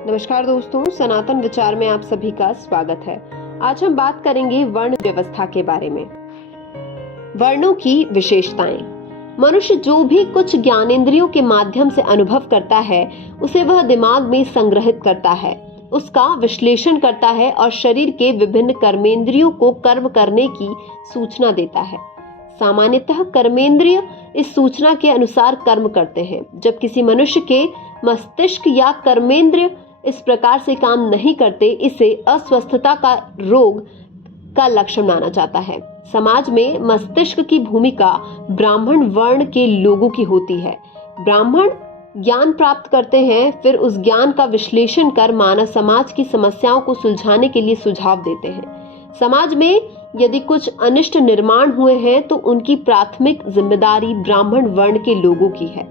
नमस्कार दोस्तों, सनातन विचार में आप सभी का स्वागत है। आज हम बात करेंगे वर्ण व्यवस्था के बारे में। वर्णों की विशेषताएं। मनुष्य जो भी कुछ ज्ञानेंद्रियों के माध्यम से अनुभव करता है उसे वह दिमाग में संग्रहित करता है, उसका विश्लेषण करता है और शरीर के विभिन्न कर्मेंद्रियों को कर्म करने की सूचना देता है। सामान्यतः कर्मेंद्रिय इस सूचना के अनुसार कर्म करते हैं। जब किसी मनुष्य के मस्तिष्क या कर्मेंद्रिय इस प्रकार से काम नहीं करते, इसे अस्वस्थता का रोग का लक्षण माना जाता है। समाज में मस्तिष्क की भूमिका ब्राह्मण वर्ण के लोगों की होती है। ब्राह्मण ज्ञान प्राप्त करते हैं, फिर उस ज्ञान का विश्लेषण कर मानव समाज की समस्याओं को सुलझाने के लिए सुझाव देते हैं। समाज में यदि कुछ अनिष्ट निर्माण हुए हैं तो उनकी प्राथमिक जिम्मेदारी ब्राह्मण वर्ण के लोगों की है।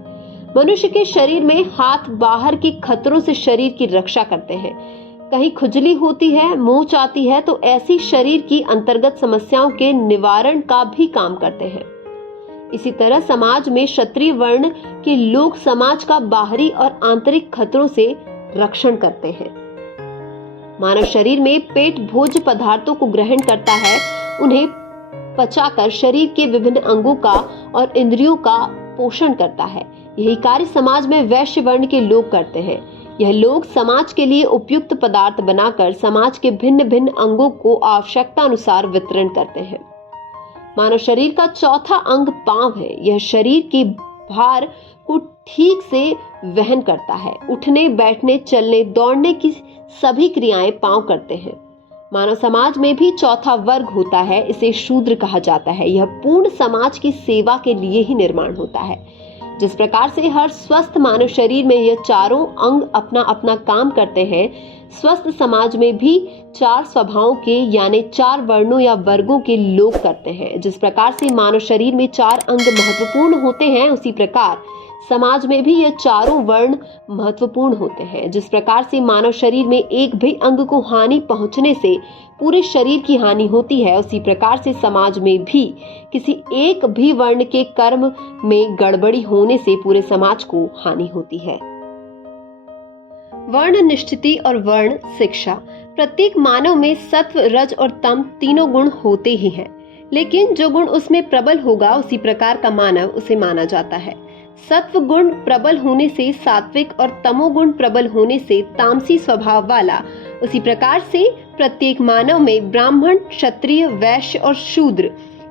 मनुष्य के शरीर में हाथ बाहर के खतरों से शरीर की रक्षा करते हैं। कहीं खुजली होती है, मोच आती है तो ऐसी शरीर की अंतर्गत समस्याओं के निवारण का भी काम करते हैं। इसी तरह समाज में क्षत्रिय वर्ण के लोग समाज का बाहरी और आंतरिक खतरों से रक्षण करते हैं। मानव शरीर में पेट भोज्य पदार्थों को ग्रहण करता है, उन्हें पचाकर शरीर के विभिन्न अंगों का और इंद्रियों का पोषण करता है। यही कार्य समाज में वैश्य वर्ण के लोग करते हैं। यह लोग समाज के लिए उपयुक्त पदार्थ बनाकर समाज के भिन्न भिन्न अंगों को आवश्यकता अनुसार वितरण करते हैं। मानव शरीर का चौथा अंग पांव है। यह शरीर के भार को ठीक से वहन करता है। उठने, बैठने, चलने, दौड़ने की सभी क्रियाएं पांव करते हैं। मानव समाज में भी चौथा वर्ग होता है, इसे शूद्र कहा जाता है। यह पूर्ण समाज की सेवा के लिए ही निर्माण होता है। जिस प्रकार से हर स्वस्थ मानव शरीर में यह चारों अंग अपना अपना काम करते हैं, स्वस्थ समाज में भी चार स्वभावों के यानी चार वर्णों या वर्गों के लोग करते हैं। जिस प्रकार से मानव शरीर में चार अंग महत्वपूर्ण होते हैं, उसी प्रकार समाज में भी यह चारों वर्ण महत्वपूर्ण होते हैं। जिस प्रकार से मानव शरीर में एक भी अंग को हानि पहुंचने से पूरे शरीर की हानि होती है, उसी प्रकार से समाज में भी किसी एक भी वर्ण के कर्म में गड़बड़ी होने से पूरे समाज को हानि होती है। वर्ण निश्चिति और वर्ण शिक्षा। प्रत्येक मानव में सत्व, रज और तम तीनों गुण होते ही हैं, लेकिन जो गुण उसमें प्रबल होगा उसी प्रकार का मानव उसे माना जाता है। सत्व गुण प्रबल होने से सात्विक और तमोगुण प्रबल होने से तामसी स्वभाव वाला। उसी प्रकार से प्रत्येक मानव में ब्राह्मण, क्षत्रिय, वैश्य और शूद्र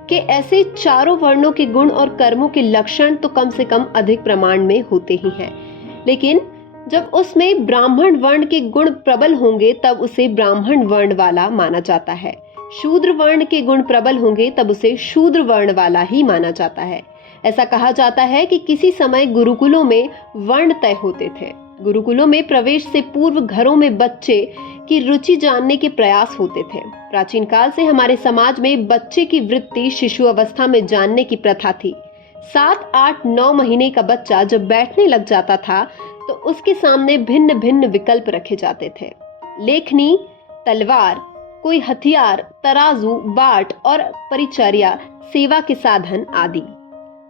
के ऐसे चारों वर्णों के गुण और कर्मों के लक्षण तो कम से कम अधिक प्रमाण में होते ही हैं। लेकिन जब उसमें ब्राह्मण वर्ण के गुण प्रबल होंगे तब उसे ब्राह्मण वर्ण वाला माना जाता है। शूद्र वर्ण के गुण प्रबल होंगे तब उसे शूद्र वर्ण वाला ही माना जाता है। ऐसा कहा जाता है कि किसी समय गुरुकुलों में वर्ण तय होते थे। गुरुकुलों में प्रवेश से पूर्व घरों में बच्चे की रुचि जानने के प्रयास होते थे। प्राचीन काल से हमारे समाज में बच्चे की वृत्ति शिशु अवस्था में जानने की प्रथा थी। 7, 8, 9 महीने का बच्चा जब बैठने लग जाता था तो उसके सामने भिन्न भिन्न विकल्प रखे जाते थे। लेखनी, तलवार, कोई हथियार, तराजू, बाट और परिचर्या, सेवा के साधन आदि।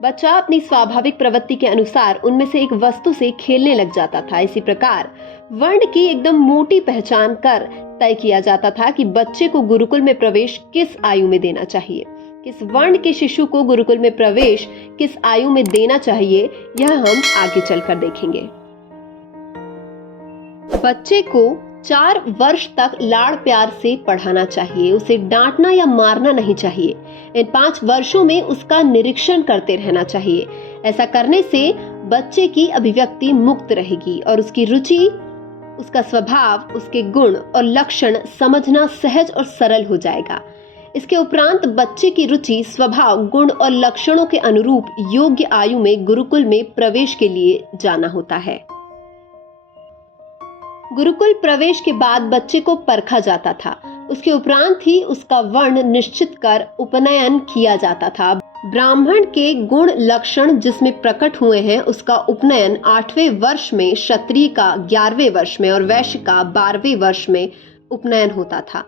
बच्चा अपनी स्वाभाविक प्रवृत्ति के अनुसार उनमें से एक वस्तु से खेलने लग जाता था। इसी प्रकार वर्ण की एकदम मोटी पहचान कर तय किया जाता था कि बच्चे को गुरुकुल में प्रवेश किस आयु में देना चाहिए। किस वर्ण के शिशु को गुरुकुल में प्रवेश किस आयु में देना चाहिए, यह हम आगे चलकर देखेंगे। बच्चे को 4 वर्ष तक लाड़ प्यार से पढ़ाना चाहिए। उसे डांटना या मारना नहीं चाहिए। इन 5 वर्षों में उसका निरीक्षण करते रहना चाहिए। ऐसा करने से बच्चे की अभिव्यक्ति मुक्त रहेगी और उसकी रुचि, उसका स्वभाव, उसके गुण और लक्षण समझना सहज और सरल हो जाएगा। इसके उपरांत बच्चे की रुचि, स्वभाव, गुण और लक्षणों के अनुरूप योग्य आयु में गुरुकुल में प्रवेश के लिए जाना होता है। गुरुकुल प्रवेश के बाद बच्चे को परखा जाता था। उसके उपरांत ही उसका वर्ण निश्चित कर उपनयन किया जाता था। ब्राह्मण के गुण लक्षण जिसमें प्रकट हुए हैं उसका उपनयन 8वें वर्ष में, क्षत्रिय का 11वें वर्ष में और वैश्य का 12वें वर्ष में उपनयन होता था।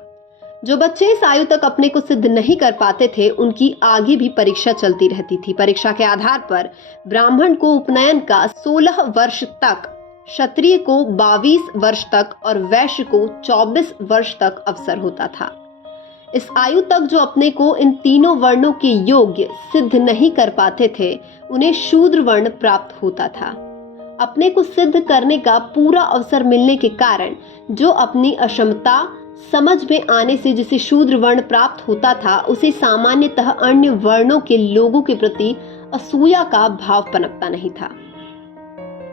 जो बच्चे इस आयु तक अपने को सिद्ध नहीं कर पाते थे उनकी आगे भी परीक्षा चलती रहती थी। परीक्षा के आधार पर ब्राह्मण को उपनयन का 16 वर्ष तक क्षत्रिय को 22 वर्ष तक और वैश्य को 24 वर्ष तक अवसर होता था। इस आयु तक जो अपने को इन तीनों वर्णों के योग्य सिद्ध नहीं कर पाते थे, उन्हें शूद्र वर्ण प्राप्त होता था। अपने को सिद्ध करने का पूरा अवसर मिलने के कारण जो अपनी अक्षमता समझ में आने से जिसे शूद्र वर्ण प्राप्त होता था, उसे सामान्यतः अन्य वर्णों के लोगों के प्रति असूया का भाव पनपता नहीं था।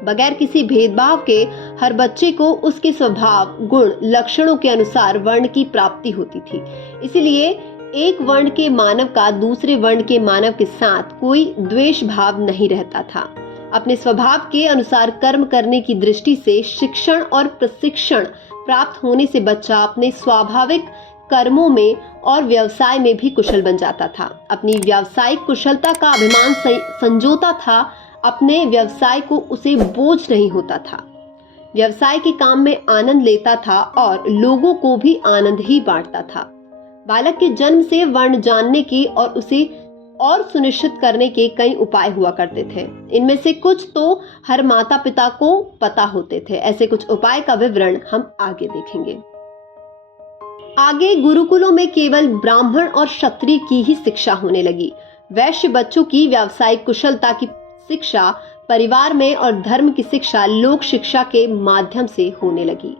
बगैर किसी भेदभाव के हर बच्चे को उसके स्वभाव, गुण, लक्षणों के अनुसार वर्ण की प्राप्ति होती थी। इसीलिए एक वर्ण के मानव का दूसरे वर्ण के मानव के साथ कोई द्वेष भाव नहीं रहता था। अपने स्वभाव के अनुसार कर्म करने की दृष्टि से शिक्षण और प्रशिक्षण प्राप्त होने से बच्चा अपने स्वाभाविक कर्मों में और व्यवसाय में भी कुशल बन जाता था। अपनी व्यावसायिक कुशलता का अभिमान संजोता था, अपने व्यवसाय को उसे बोझ नहीं होता था। व्यवसाय के काम में आनंद लेता था और लोगों को भी आनंद ही बांटता था। बालक के जन्म से वर्ण जानने की और उसे और सुनिश्चित करने के कई उपाय हुआ करते थे। इनमें से कुछ तो हर माता पिता को पता होते थे। ऐसे कुछ उपाय का विवरण हम आगे देखेंगे। आगे गुरुकुलों में केवल ब्राह्मण और क्षत्रिय की ही शिक्षा होने लगी। वैश्य बच्चों की व्यावसायिक कुशलता की शिक्षा परिवार में और धर्म की शिक्षा लोक शिक्षा के माध्यम से होने लगी।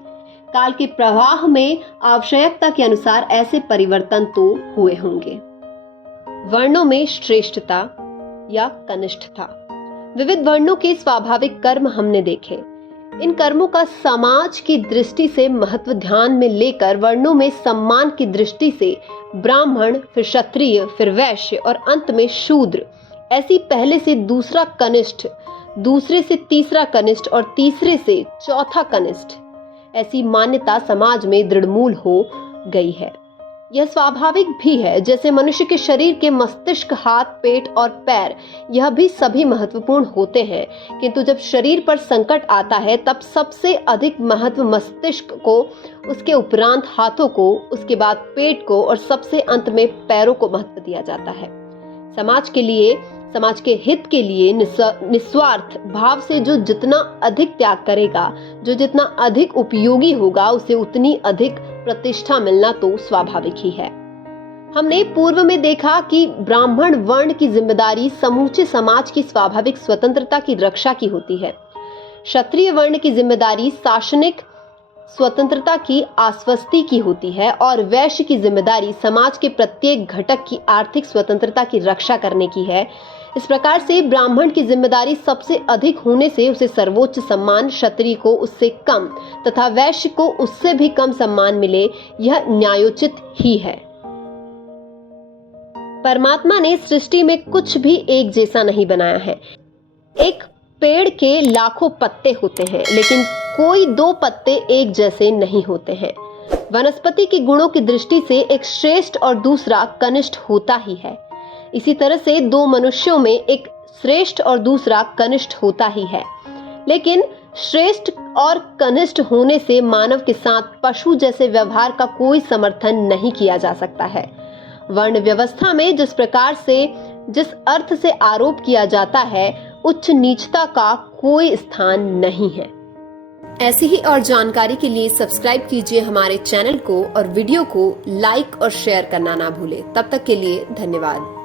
काल के प्रवाह में आवश्यकता के अनुसार ऐसे परिवर्तन तो हुए होंगे। वर्णों में श्रेष्ठता या कनिष्ठता। विविध वर्णों के स्वाभाविक कर्म हमने देखे। इन कर्मों का समाज की दृष्टि से महत्व ध्यान में लेकर वर्णों में सम्मान की दृष्टि से ब्राह्मण, फिर क्षत्रिय, फिर वैश्य और अंत में शूद्र, ऐसी पहले से दूसरा कनिष्ठ, दूसरे से तीसरा कनिष्ठ और तीसरे से चौथा कनिष्ठ, ऐसी मान्यता समाज में दृढ़मूल हो गई है। यह स्वाभाविक भी है। जैसे मनुष्य के शरीर के मस्तिष्क, हाथ, पेट और पैर, यह भी सभी महत्वपूर्ण होते हैं, किंतु जब शरीर पर संकट आता है तब सबसे अधिक महत्व मस्तिष्क को, उसके उपरांत हाथों को, उसके बाद पेट को और सबसे अंत में पैरों को महत्व दिया जाता है। समाज के लिए, समाज के हित के लिए निस्वार्थ भाव से जो जितना अधिक त्याग करेगा, जो जितना अधिक उपयोगी होगा, उसे उतनी अधिक प्रतिष्ठा मिलना तो स्वाभाविक ही है। हमने पूर्व में देखा कि ब्राह्मण वर्ण की जिम्मेदारी समूचे समाज की स्वाभाविक स्वतंत्रता की रक्षा की होती है। क्षत्रिय वर्ण की जिम्मेदारी शासनिक स्वतंत्रता की आश्वस्ति की होती है और वैश्य की जिम्मेदारी समाज के प्रत्येक घटक की आर्थिक स्वतंत्रता की रक्षा करने की है। इस प्रकार से ब्राह्मण की जिम्मेदारी सबसे अधिक होने से उसे सर्वोच्च सम्मान, क्षत्रिय को उससे कम तथा वैश्य को उससे भी कम सम्मान मिले, यह न्यायोचित ही है। परमात्मा ने सृष्टि में कुछ भी एक जैसा नहीं बनाया है। एक पेड़ के लाखों पत्ते होते हैं, लेकिन कोई दो पत्ते एक जैसे नहीं होते हैं। वनस्पति के गुणों की दृष्टि से एक श्रेष्ठ और दूसरा कनिष्ठ होता ही है। इसी तरह से दो मनुष्यों में एक श्रेष्ठ और दूसरा कनिष्ठ होता ही है। लेकिन श्रेष्ठ और कनिष्ठ होने से मानव के साथ पशु जैसे व्यवहार का कोई समर्थन नहीं किया जा सकता है। वर्ण व्यवस्था में जिस प्रकार से, जिस अर्थ से आरोप किया जाता है, उच्च नीचता का कोई स्थान नहीं है। ऐसी ही और जानकारी के लिए सब्सक्राइब कीजिए हमारे चैनल को और वीडियो को लाइक और शेयर करना ना भूलें। तब तक के लिए धन्यवाद।